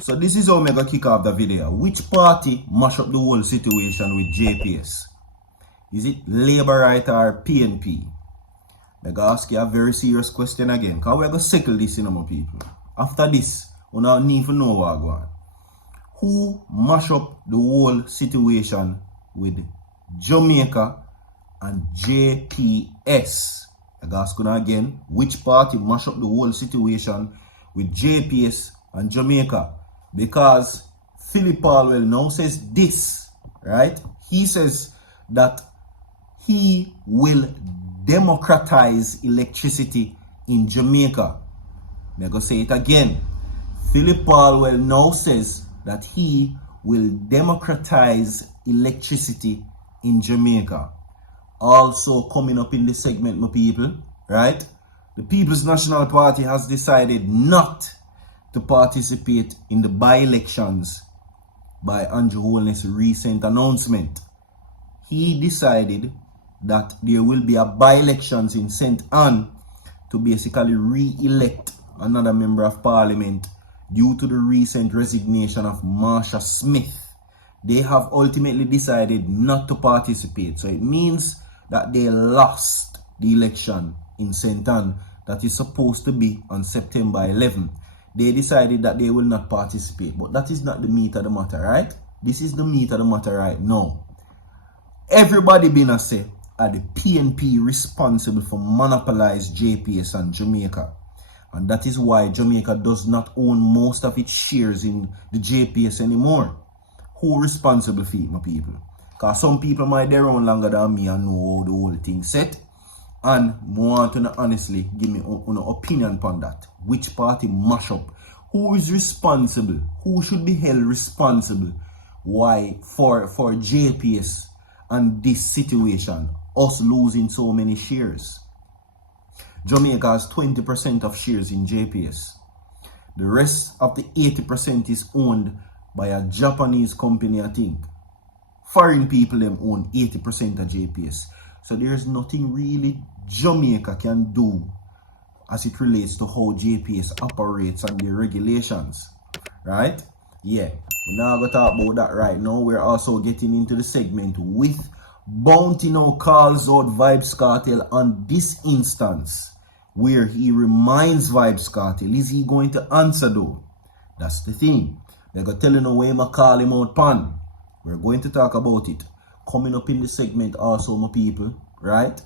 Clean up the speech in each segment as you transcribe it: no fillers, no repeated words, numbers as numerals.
So this is how I'm gonna kick off the video. Which party mash up the whole situation with JPS? Is it Labour Right or PNP? I'm gonna ask you a very serious question again. Because we're gonna settle this in my people. After this, we don't need to know what's going on. Who mash up the whole situation with Jamaica and JPS? I'm gonna ask you again. Which party mash up the whole situation with JPS and Jamaica? Because Phillip Paulwell now says this, right? He says that he will democratize electricity in Jamaica. I'm going to say it again. Phillip Paulwell now says that he will democratize electricity in Jamaica. Also coming up in this segment, my people, right? The People's National Party has decided not to participate in the by-elections by Andrew Holness' recent announcement. He decided that there will be a by-elections in St. Anne to basically re-elect another member of parliament due to the recent resignation of Marsha Smith. They have ultimately decided not to participate. So it means that they lost the election in St. Anne that is supposed to be on September 11th. They decided that they will not participate. But that is not the meat of the matter, right? This is the meat of the matter right now. Everybody been a say are the PNP responsible for monopolize JPS and Jamaica. And that is why Jamaica does not own most of its shares in the JPS anymore. Who responsible for it, my people? Because some people might their own longer than me and know how the whole thing set. And I want to honestly give me an opinion upon that. Which party mash up? Who is responsible? Who should be held responsible? Why for JPS and this situation? Us losing so many shares. Jamaica has 20% of shares in JPS. The rest of the 80% is owned by a Japanese company, I think. Foreign people them own 80% of JPS. So there's nothing really Jamaica can do as it relates to how JPS operates and the regulations. Right? Yeah. We're not going to talk about that right now. We're also getting into the segment with Bounty now calls out Vybz Kartel on this instance where he reminds Vybz Kartel. Is he going to answer though? That's the thing. They're going to tell him the way I call him out pan. We're going to talk about it. Coming up in the segment also, my people, right?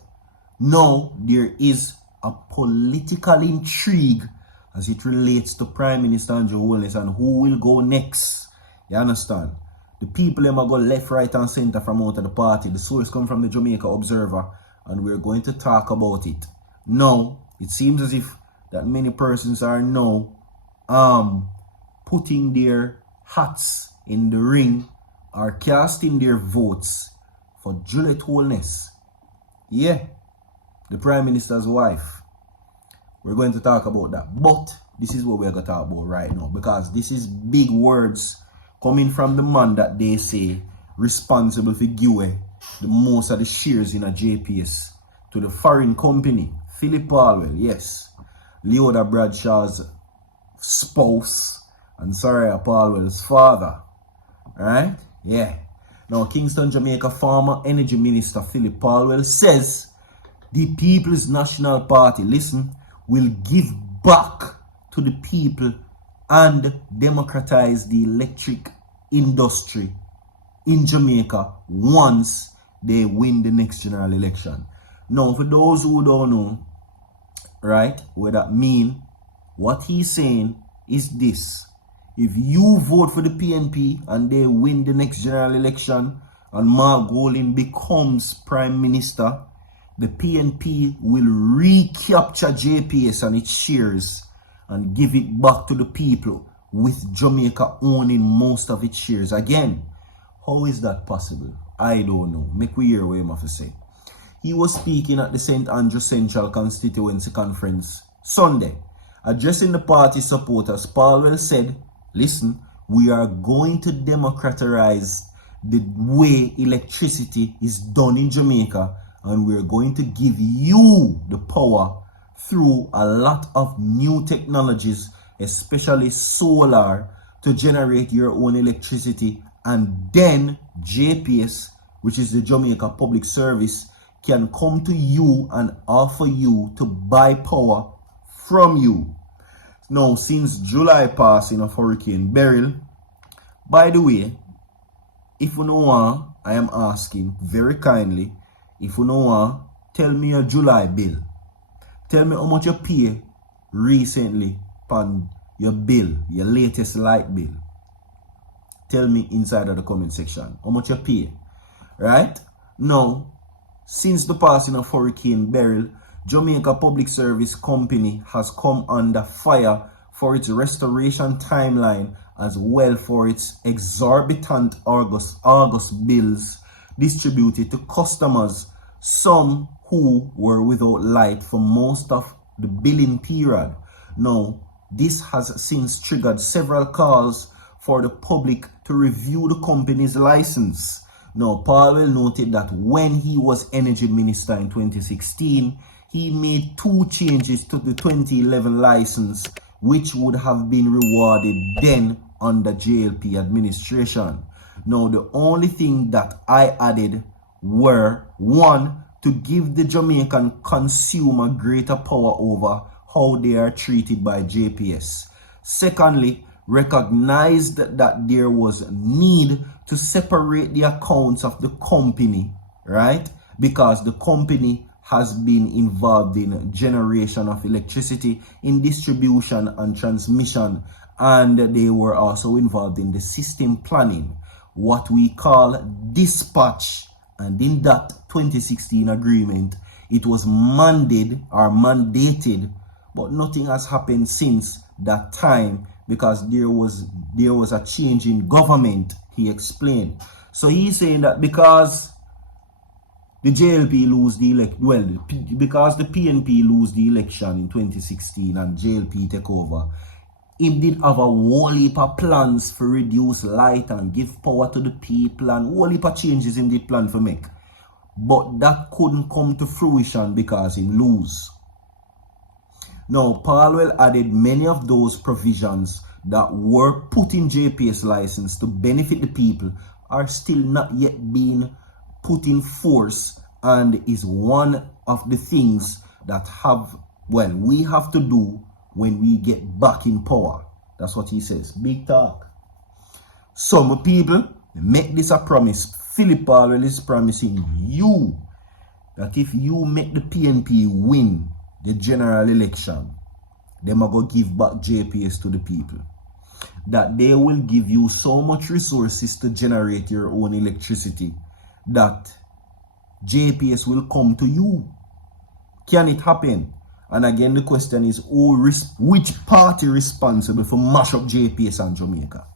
Now, there is a political intrigue as it relates to Prime Minister Andrew Holness and who will go next. You understand? The people them are go left, right, and center from out of the party. The source come from the Jamaica Observer, and we're going to talk about it. Now, it seems as if that many persons are now putting their hats in the ring or casting their votes for Juliet Holness. Yeah, the Prime Minister's wife. We're going to talk about that. But this is what we're going to talk about right now, because this is big words coming from the man that they say responsible for giving the most of the shares in a JPS to the foreign company, Phillip Paulwell, yes. Leoda Bradshaw's spouse and Sarah Paulwell's father. Right? Yeah. Now, Kingston, Jamaica former energy minister Phillip Paulwell says the People's National Party, listen, will give back to the people and democratize the electric industry in Jamaica once they win the next general election. Now, for those who don't know, right, what that mean, what he's saying is this. If you vote for the PNP and they win the next general election and Mark Golding becomes Prime Minister, the PNP will recapture JPS and its shares and give it back to the people, with Jamaica owning most of its shares again. How is that possible? I don't know. Make we hear what him have to say. He was speaking at the St. Andrew Central Constituency Conference Sunday. Addressing the party supporters, Paulwell said, listen, we are going to democratize the way electricity is done in Jamaica, and we're going to give you the power through a lot of new technologies, especially solar, to generate your own electricity, and then JPS, which is the Jamaica Public Service, can come to you and offer you to buy power from you. Now, since July passing of Hurricane Beryl, by the way, if you know want, I am asking very kindly, if you know want, tell me your July bill. Tell me how much you pay recently on your bill, your latest light bill. Tell me inside of the comment section how much you pay. Right? Now, since the passing of Hurricane Beryl, Jamaica Public Service Company has come under fire for its restoration timeline, as well for its exorbitant August bills distributed to customers, some who were without light for most of the billing period. Now, this has since triggered several calls for the public to review the company's license. Now, Paulwell noted that when he was Energy Minister in 2016, he made 2 changes to the 2011 license, which would have been rewarded then under JLP administration. Now, the only thing that I added were, 1, to give the Jamaican consumer greater power over how they are treated by JPS. Secondly, recognized that there was need to separate the accounts of the company, right? Because the company has been involved in generation of electricity, in distribution and transmission, and they were also involved in the system planning, what we call dispatch. And in that 2016 agreement, it was mandated, but nothing has happened since that time because there was a change in government, he explained. So he's saying that because the JLP lose the because the PNP lose the election in 2016 and JLP take over, he did have a whole heap of plans for reduce light and give power to the people, and whole heap of changes in the plan for make. But that couldn't come to fruition because he lose. Now, Paulwell added many of those provisions that were put in JPS license to benefit the people are still not yet being put in force, and is one of the things that we have to do when we get back in power. That's what he says. Big talk. Some people make this a promise. Phillip Paulwell is promising you that if you make the PNP win the general election, they are going to give back JPS to the people. That they will give you so much resources to generate your own electricity that JPS will come to you. Can it happen? And again, the question is, which party responsible for mash up JPS and Jamaica?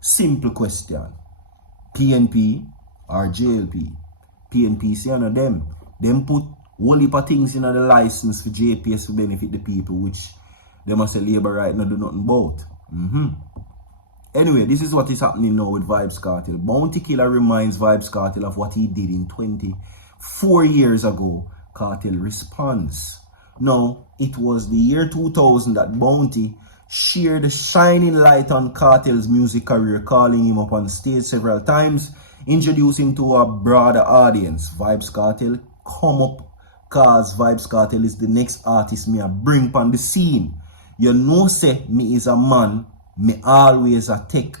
Simple question. PNP or JLP? PNP say none of them. Them put whole heap of things in the license for JPS to benefit the people, which they must say labor right now do nothing about. Anyway, this is what is happening now with Vybz Kartel. Bounty Killer reminds Vybz Kartel of what he did in 24 years ago. Cartel responds. Now, it was the year 2000 that Bounty shared a shining light on Cartel's music career, calling him up on stage several times, introducing to a broader audience. Vybz Kartel come up cause Vybz Kartel is the next artist me a bring on the scene. You know say me is a man, me always a take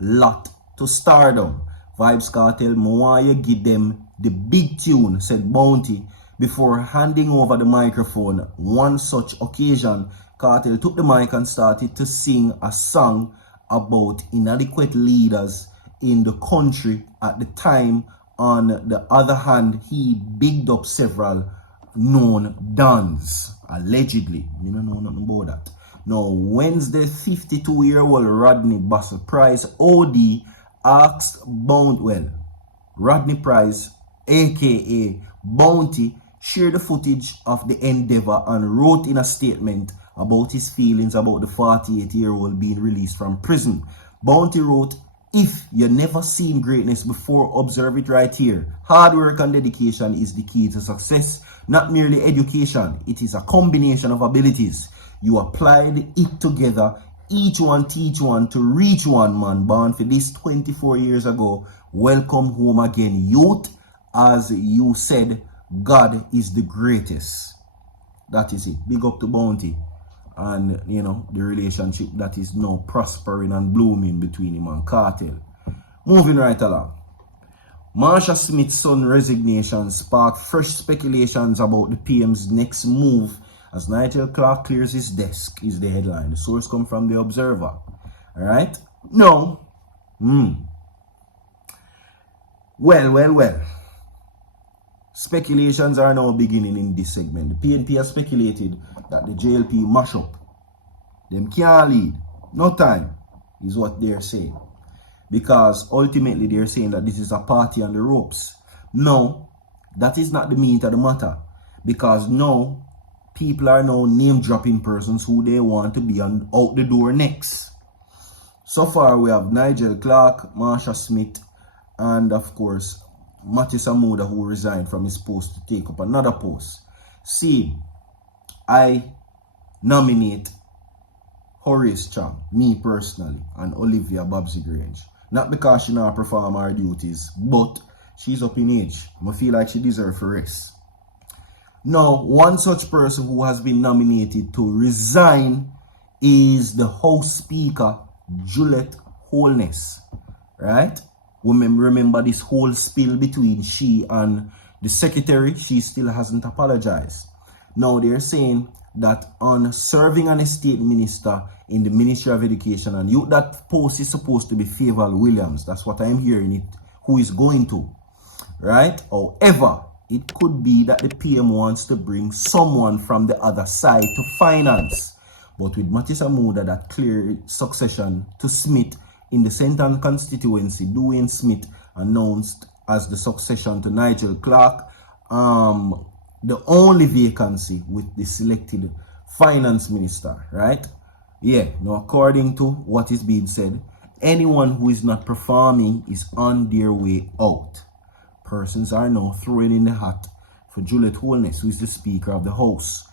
lot to stardom. Vybz Kartel, me want you give them the big tune, said Bounty, before handing over the microphone. One such occasion, Cartel took the mic and started to sing a song about inadequate leaders in the country at the time. On the other hand, he bigged up several known dons, allegedly. Me don't know nothing about that. Now, Wednesday, 52-year-old Rodney Bassel Price, OD, asked Rodney Price, aka Bounty, shared the footage of the endeavor and wrote in a statement about his feelings about the 48-year-old being released from prison. Bounty wrote, "If you never seen greatness before, observe it right here. Hard work and dedication is the key to success, not merely education. It is a combination of abilities. You applied it together, Each one teach one to reach one, man. Born for this 24 years ago. Welcome home again, youth. As you said, God is the greatest. That is it. Big up to Bounty. And, you know, the relationship that is now prospering and blooming between him and Cartel. Moving right along. Marsha Smith's son resignation sparked fresh speculations about the PM's next move as Nigel Clark clears his desk, is the headline. The source comes from The Observer. Alright? No. Well. Speculations are now beginning in this segment. The PNP has speculated that the JLP mash up. Them can't lead. No time is what they're saying. Because ultimately they're saying that this is a party on the ropes. No, that is not the meat of the matter. Because now, people are now name-dropping persons who they want to be out the door next. So far, we have Nigel Clark, Marsha Smith, and of course, Mattis Amuda, who resigned from his post to take up another post. See, I nominate Horace Chang, me personally, and Olivia Babsy Grange. Not because she not perform her duties, but she's up in age. I feel like she deserves a rest. Now, one such person who has been nominated to resign is the House Speaker, Juliet Holness. Right? Remember this whole spill between she and the secretary? She still hasn't apologized. Now, they're saying that on serving an estate minister in the Ministry of Education and Youth, that post is supposed to be Favour Williams. That's what I'm hearing it. Who is going to? Right? However, it could be that the PM wants to bring someone from the other side to finance. But with Mattis Amuda, that clear succession to Smith in the Central constituency, Dwayne Smith announced as the succession to Nigel Clark, the only vacancy with the selected finance minister, right? Yeah, now according to what is being said, anyone who is not performing is on their way out. Persons are now throwing in the hat for Juliet Holness, who is the Speaker of the House.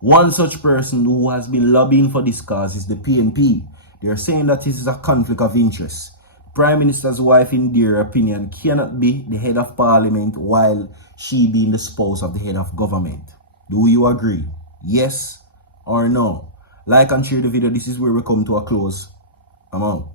One such person who has been lobbying for this cause is the PNP. They are saying that this is a conflict of interest. Prime Minister's wife, in their opinion, cannot be the head of parliament while she being the spouse of the head of government. Do you agree? Yes or no? Like and share the video. This is where we come to a close. I'm out.